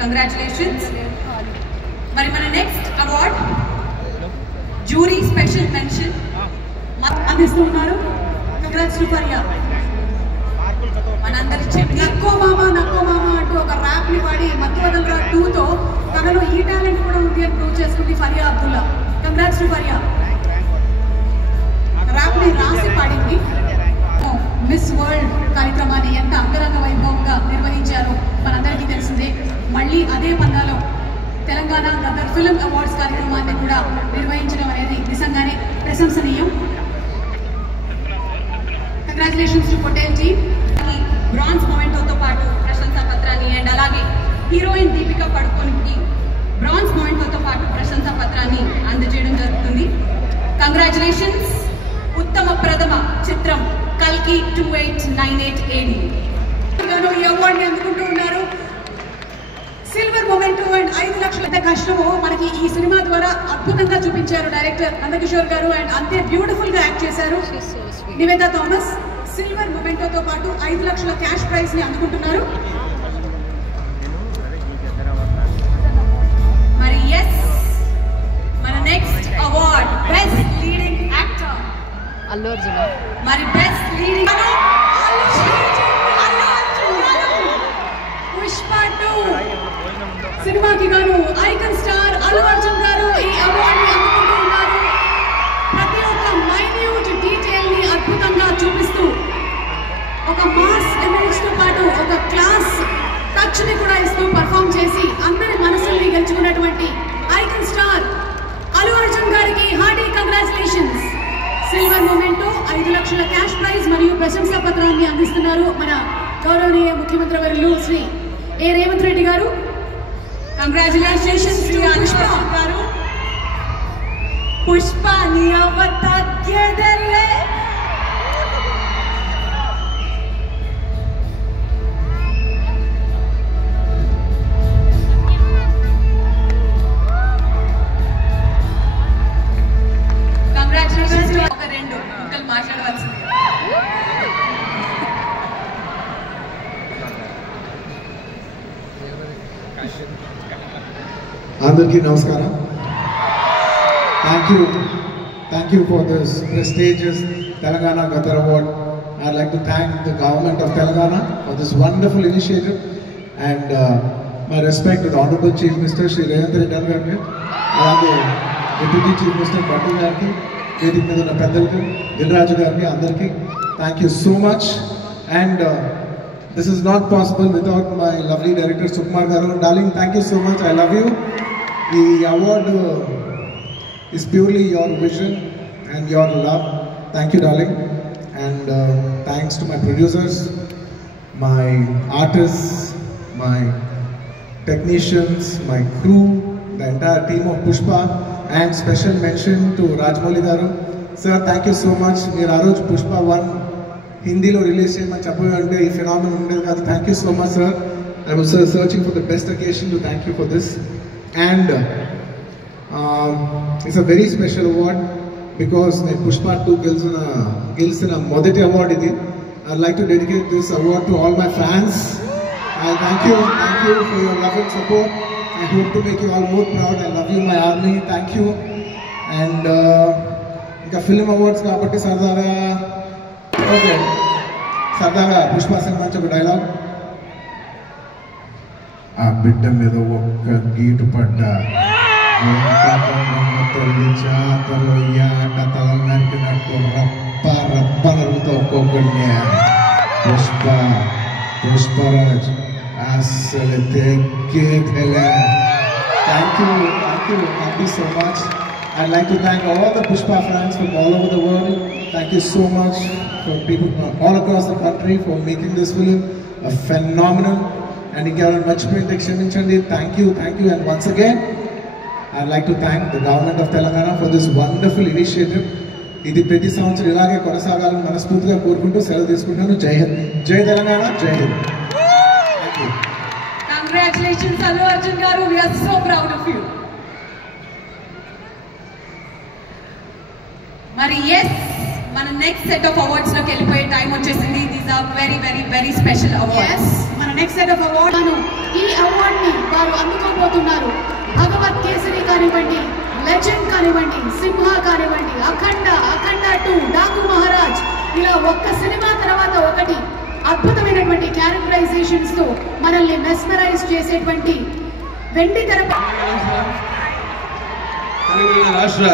Congratulations. మరి మన next award jury special mention అందిస్తూ ఉన్నారు. Congrats to Faria. మనందరి చెప్పి నక్కో మామ అంటూ ఒక ర్యాప్ ని పాడి మత్తు వదలరా 2తో తనలో ఈ టాలెంట్ కూడా ఉంది అని ప్రూవ్ చేసుకుంది Faria Abdullah. Congrats to Faria. Rap ని రాసి పాడింది. మిస్ వరల్డ్ కార్యక్రమాన్ని ఎంత అంగరంగ వైభవంగా నిర్వహించారో మనందరికీ తెలిసిందే. మళ్ళీ అదే పందాలో తెలంగాణ గదర్ ఫిల్మ్ అవార్డ్స్ కార్యక్రమాన్ని కూడా నిర్వహించడం అనేది నిజంగానే ప్రశంసనీయం. Congratulations to Patel team. Bronze మొమెంటోతో పాటు ప్రశంసా పత్రాన్ని అండ్ అలాగే హీరోయిన్ దీపికా పడుకోనికి బ్రాంజ్ మొమెంటోతో పాటు ప్రశంసా పత్రాన్ని అందజేయడం జరుగుతుంది. కంగ్రాచులేషన్స్. ఉత్తమ ప్రథమ చిత్రం కల్కి 2898 AD ఈ అవార్డుని అందుకుంటూ ఉన్నారు. సిల్వర్ మొమెంటో అండ్ 5 లక్షల కష్టము మనకి ఈ సినిమా ద్వారా అద్భుతంగా చూపించారు డైరెక్టర్ నందకిషోర్ గారు. అండ్ అంతే బ్యూటిఫుల్ గా యాక్ట్ చేశారు నివేదా థామస్. సిల్వర్ మొమెంటోతో పాటు 5 లక్షల క్యాష్ ప్రైజ్ ని అందుకుంటున్నారు. మరి మన next award best leading actor Allu Arjun. మరి బెస్ట్ లీడింగ్ పుష్ప 2 సినిమాకి గాను ఐకన్ స్టార్ అల్లు అర్జున్ గారు ఈ అవార్డుని అందుకుంటూ ఉన్నారు. ప్రతి ఒక్క మైన్యూట్ డీటెయిల్ ని అద్భుతంగా చూపిస్తూ ఒక మాస్ ఇమేజ్ తో పాటు ఒక క్లాస్ టచ్ ని కూడా ఇస్తూ పర్ఫామ్ చేసి అందరి మనసుల్ని గెలుచుకున్నటువంటి ఐకన్ స్టార్ అల్లు అర్జున్ గారికి హార్టీ కంగ్రాచులేషన్స్. సిల్వర్ మొమెంటో 5 లక్షల క్యాష్ ప్రైజ్ మరియు ప్రశంసా పత్రాన్ని అందిస్తున్నారు మన గౌరవనీయ ముఖ్యమంత్రి వర్యులు శ్రీ ఏ రేవంత్ రెడ్డి గారు. కంగ్రాచులేషన్స్ టు పుష్ప గారు. పుష్ప నీ అవతగ్గెదలే. కంగ్రాచులేషన్స్. ఒక 2 ముక్కలు మాట్లాడవలసింది. అందరికీ నమస్కారం. Thank you for this prestigious Telangana Gadar Award. I'd like to thank the government of Telangana for this wonderful initiative and my respect to the Honorable Chief Minister Shri Revanth Reddy Garu, alage Deputy Chief Minister Bhattu Gariki, వేదిక మీద ఉన్న పెద్దలకి, దిల్రాజు గారికి అందరికీ thank you so much. And this is not possible without my lovely director Sukumar Garu. Darling, thank you so much. I love you. The award is purely your vision and your love. Thank you, darling. And thanks to my producers, my artists, my technicians, my crew, the entire team of Pushpa, and special mention to Rajamouli Garu. Sir, thank you so much. Meer aa roju Pushpa 1 Hindi lo release cheyamani cheppante ee phenomenon undedi kaadu. Thank you so much, sir. I was searching for the best occasion to thank you for this. And it's a very special award because Pushpa 2 gelsina modati award idi. I'd like to dedicate this award to all my fans. Thank you for your love and support. I hope to make you all more proud. I love you, my army. Thank you. And ఇంకా film awards కాబట్టి సరదాగా Pushpa cinema నుంచి ఒక dialogue. ఆ బిడ్డ మీద ఒక్క గీటు పడ్డా తల్లి జాతరలో యాట తల నరికినట్టు రప్ప నరుగుతూ ఒక్కొక్కడిని. పుష్పరాజ్ అసలు తెగ్గేదలే. Thank you so much. I'd like to thank all the Pushpa fans from all over the world. Thank you so much for people from all across the country for making this film a phenomenal. And ఇంకెవరైనా మర్చిపోయింది క్షమించండి. Thank you. And once again, I'd like to thank the government of Telangana for this wonderful initiative. ఇది ప్రతి సంవత్సరం ఇలాగే కొనసాగాలని మనస్ఫూర్తిగా కోరుకుంటూ సెలవు తీసుకుంటాను. జై హింద్, జై తెలంగాణ, జై Hind. Congratulations, Allu Arjun garu. We are so proud of you. Mari మన నెక్స్ట్ సెట్ ఆఫ్ అవార్డ్స్ లోకి వెళ్ళిపోయే టైం వచ్చేసింది. These are very very very special awards. మన నెక్స్ట్ సెట్ ఆఫ్ అవార్డ్ ఈ అవార్డ్ ని వారు అందుకోబోతున్నారు. భగవత్ కేసరి కానివ్వండి, లెజెండ్ కానివ్వండి, సింహ కానివ్వండి, అఖండ 2, డాకు మహారాజ్, ఇలా ఒక్క సినిమా తర్వాత ఒకటి అద్భుతమైనటువంటి క్యారెక్టరైజేషన్స్ తో మనల్ని మెస్మరైజ్ చేసేటువంటి వెండి తెరపై తెలంగాణ రాష్ట్ర